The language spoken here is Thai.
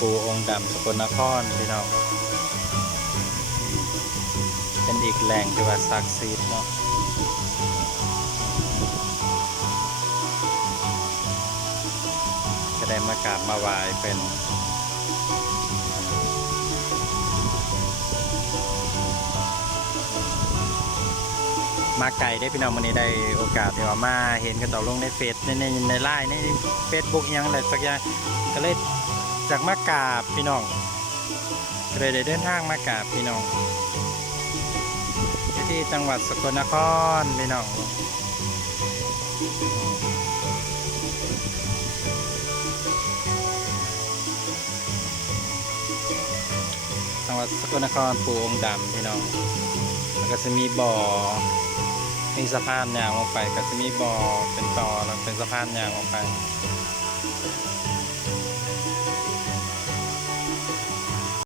ปู่องค์ดำสกลนครพี่น้องเป็นอีกแหล่งที่ว่าศักดิ์สิทธิ์เนาะจะได้มากราบมาไหว้เป็นมาไก่ได้พี่น้องวันนี้ได้โอกาสที่ว่ามาเห็นกันต่อลงในเฟซในไลน์ในเฟซบุ๊กยังอะไรสักอย่างก็เลยจากมากราบพี่น้องก็เลยได้เดินทางมากราบพี่น้องที่จังหวัดสกลนครพี่น้องจังหวัดสกลนครปู่องค์ดำพี่น้องแล้วก็จะมีบ่อมีสะพานยางลงไปก็จะมีบ่อเป็นต่อแล้วเป็นสะพานยางลงไป